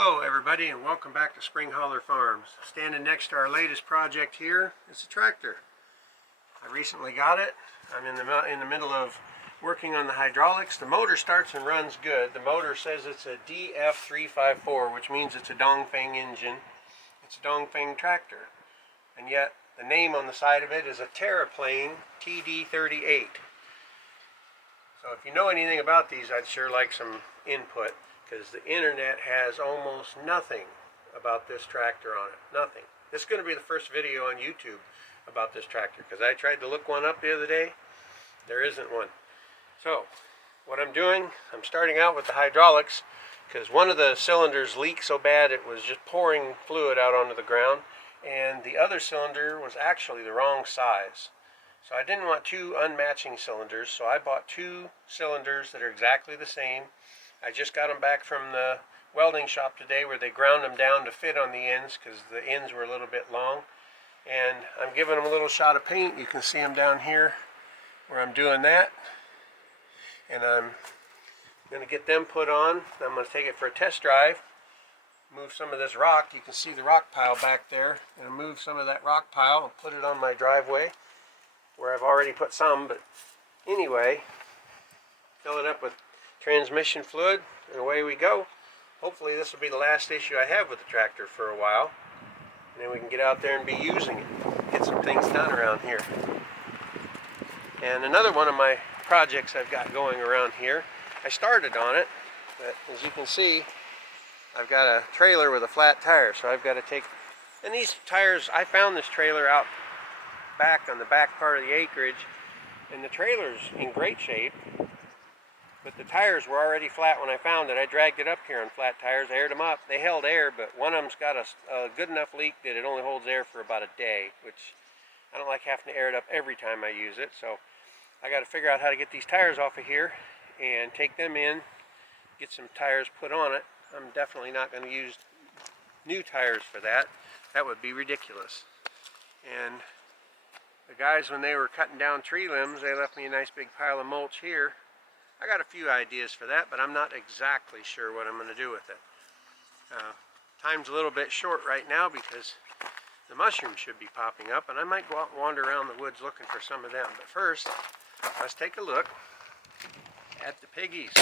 Hello everybody and welcome back to Spring Holler Farms. Standing next to our latest project here is a tractor. I recently got it. I'm in the middle of working on the hydraulics. The motor starts and runs good. The motor says it's a DF354, which means it's a Dongfeng engine. It's a Dongfeng tractor. And yet the name on the side of it is a Terraplane TD38. So if you know anything about these, I'd sure like some input, because the internet has almost nothing about this tractor on it. Nothing. This is going to be the first video on YouTube about this tractor, because I tried to look one up the other day. There isn't one. So what I'm doing, I'm starting out with the hydraulics, because one of the cylinders leaked so bad it was just pouring fluid out onto the ground, and the other cylinder was actually the wrong size. So I didn't want two unmatching cylinders, so I bought two cylinders that are exactly the same. I just got them back from the welding shop today, where they ground them down to fit on the ends, because the ends were a little bit long. And I'm giving them a little shot of paint. You can see them down here where I'm doing that. And I'm going to get them put on. I'm going to take it for a test drive. Move some of this rock. You can see the rock pile back there. I'm going to move some of that rock pile and put it on my driveway, where I've already put some. But anyway, fill it up with transmission fluid, and away we go. Hopefully this will be the last issue I have with the tractor for a while, and then we can get out there and be using it, get some things done around here. And another one of my projects I've got going around here, I started on it, but as you can see, I've got a trailer with a flat tire, so I've got to take, and these tires, I found this trailer out back on the back part of the acreage, and the trailer's in great shape, but the tires were already flat when I found it. I dragged it up here on flat tires, aired them up. They held air, but one of them's got a good enough leak that it only holds air for about a day, which I don't like having to air it up every time I use it. So I got to figure out how to get these tires off of here and take them in, get some tires put on it. I'm definitely not going to use new tires for that. That would be ridiculous. And the guys, when they were cutting down tree limbs, they left me a nice big pile of mulch here. I got a few ideas for that, but I'm not exactly sure what I'm going to do with it. Time's a little bit short right now because the mushrooms should be popping up, and I might go out and wander around the woods looking for some of them. But first, let's take a look at the piggies.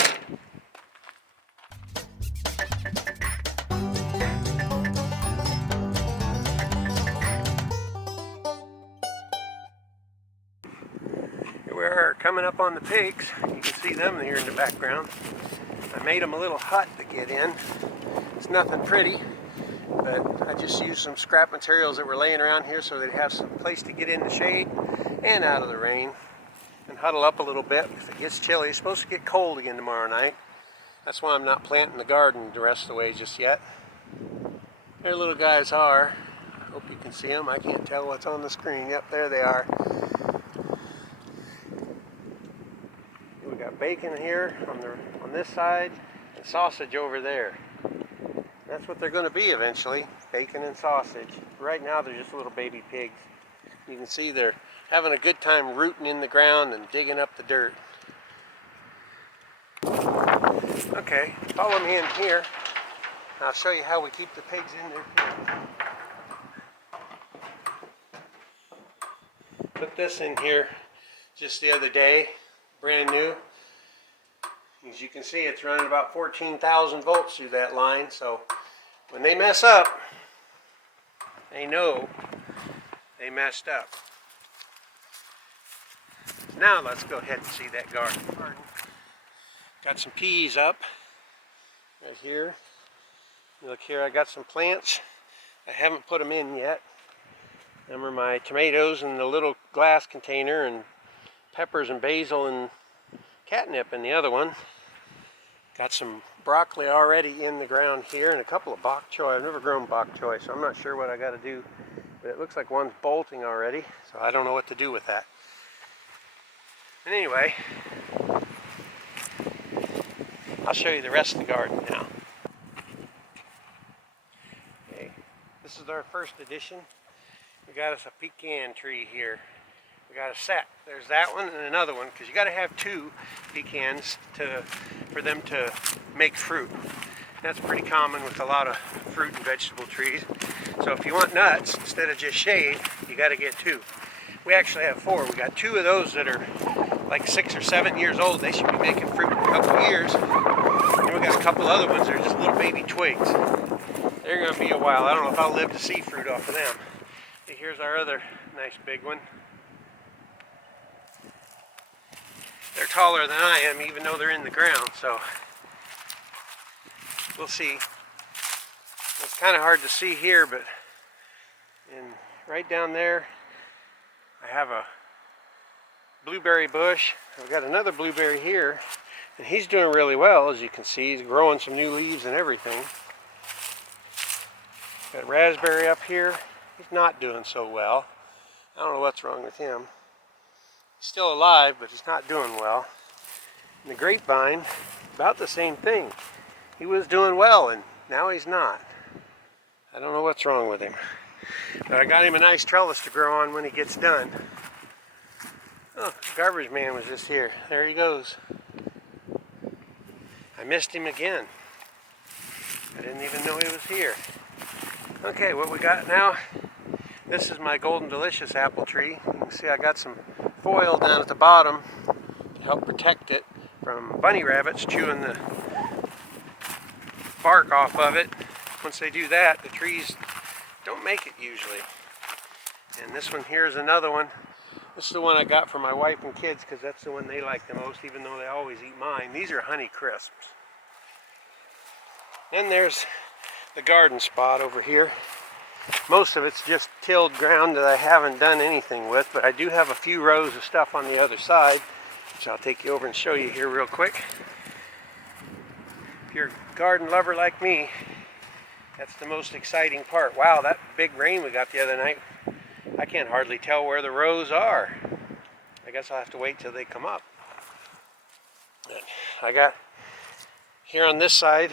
We are coming up on the pigs. You can see them here in the background. I made them a little hut to get in. It's nothing pretty, but I just used some scrap materials that were laying around here so they'd have some place to get in the shade and out of the rain and huddle up a little bit if it gets chilly. It's supposed to get cold again tomorrow night. That's why I'm not planting the garden the rest of the way just yet. There little guys are. I hope you can see them. I can't tell what's on the screen. Yep, there they are. We got bacon here on this side and sausage over there. That's what they're going to be eventually, bacon and sausage. Right now they're just little baby pigs. You can see they're having a good time rooting in the ground and digging up the dirt. Okay, follow me in here. I'll show you how we keep the pigs in there. Put this in here just the other day. Brand new. As you can see, it's running about 14,000 volts through that line, so when they mess up, they know they messed up. Now let's go ahead and see that garden. Got some peas up right here. Look here, I got some plants. I haven't put them in yet. Them are my tomatoes in the little glass container, and peppers and basil and catnip in the other one. Got some broccoli already in the ground here and a couple of bok choy. I've never grown bok choy, so I'm not sure what I got to do. But it looks like one's bolting already, so I don't know what to do with that. And anyway, I'll show you the rest of the garden now. Okay, this is our first edition. We got us a pecan tree here. We got a set. There's that one and another one, because you got to have two pecans for them to make fruit. That's pretty common with a lot of fruit and vegetable trees. So if you want nuts, instead of just shade, you got to get 2. We actually have 4. We got 2 of those that are like 6 or 7 years old. They should be making fruit in a couple of years. And we got a couple other ones that are just little baby twigs. They're going to be a while. I don't know if I'll live to see fruit off of them. But here's our other nice big one. They're taller than I am, even though they're in the ground, so we'll see. It's kind of hard to see here, but right down there, I have a blueberry bush. I've got another blueberry here, and he's doing really well, as you can see. He's growing some new leaves and everything. Got raspberry up here. He's not doing so well. I don't know what's wrong with him. He's still alive, but he's not doing well. And the grapevine, about the same thing. He was doing well, and now he's not. I don't know what's wrong with him. But I got him a nice trellis to grow on when he gets done. Oh, the garbage man was just here. There he goes. I missed him again. I didn't even know he was here. Okay, what we got now, this is my Golden Delicious apple tree. You can see I got some foil down at the bottom to help protect it from bunny rabbits chewing the bark off of it. Once they do that, the trees don't make it usually. And this one here is another one. This is the one I got for my wife and kids because that's the one they like the most, even though they always eat mine. These are Honey Crisps. Then there's the garden spot over here. Most of it's just tilled ground that I haven't done anything with, but I do have a few rows of stuff on the other side, which I'll take you over and show you here real quick. If you're a garden lover like me, that's the most exciting part. Wow, that big rain we got the other night, I can't hardly tell where the rows are. I guess I'll have to wait till they come up. I got here on this side,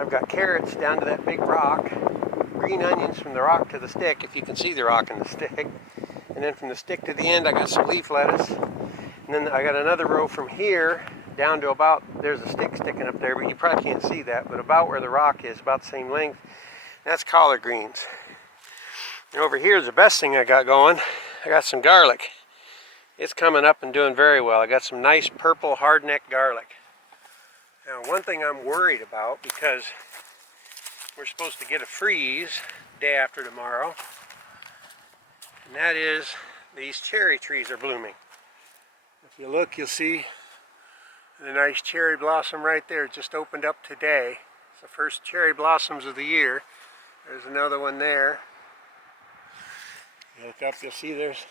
I've got carrots down to that big rock, green onions from the rock to the stick, if you can see the rock and the stick. And then from the stick to the end, I got some leaf lettuce. And then I got another row from here down to about, there's a stick sticking up there, but you probably can't see that, but about where the rock is, about the same length. That's collard greens. And over here is the best thing I got going. I got some garlic. It's coming up and doing very well. I got some nice purple hardneck garlic. Now, one thing I'm worried about, because we're supposed to get a freeze day after tomorrow, and that is these cherry trees are blooming. If you look, you'll see the nice cherry blossom right there. It just opened up today. It's the first cherry blossoms of the year. There's another one there. You look up, you'll see there's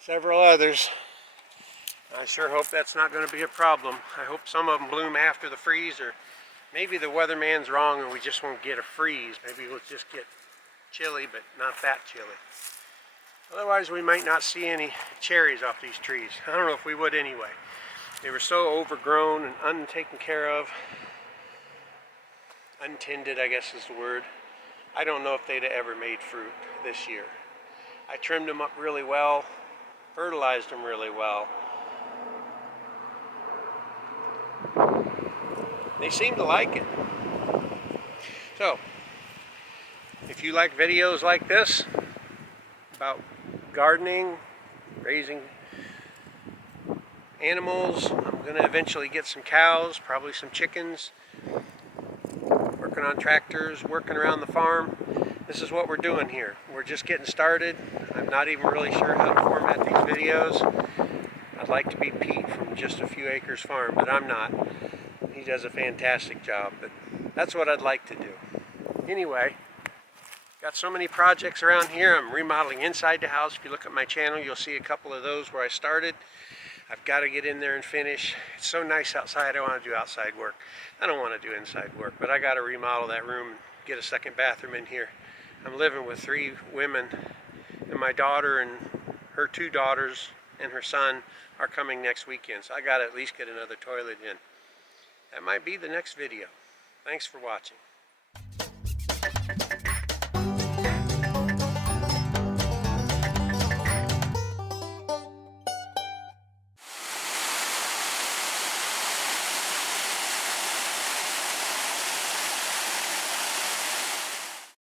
several others. I sure hope that's not going to be a problem. I hope some of them bloom after the freeze, or maybe the weatherman's wrong and we just won't get a freeze. Maybe we'll just get chilly, but not that chilly. Otherwise, we might not see any cherries off these trees. I don't know if we would anyway. They were so overgrown and untaken care of. Untended, I guess is the word. I don't know if they'd have ever made fruit this year. I trimmed them up really well, fertilized them really well. They seem to like it. So, if you like videos like this about gardening, raising animals, I'm going to eventually get some cows, probably some chickens, working on tractors, working around the farm. This is what we're doing here. We're just getting started. I'm not even really sure how to format these videos. I'd like to be Pete from Just a Few Acres Farm, but I'm not. He does a fantastic job, but that's what I'd like to do. Anyway, got so many projects around here. I'm remodeling inside the house. If you look at my channel, you'll see a couple of those where I started. I've got to get in there and finish. It's so nice outside. I want to do outside work. I don't want to do inside work, but I got to remodel that room and get a second bathroom in here. I'm living with 3 women, and my daughter and her 2 daughters and her son are coming next weekend, so I got to at least get another toilet in. That might be the next video. Thanks for watching.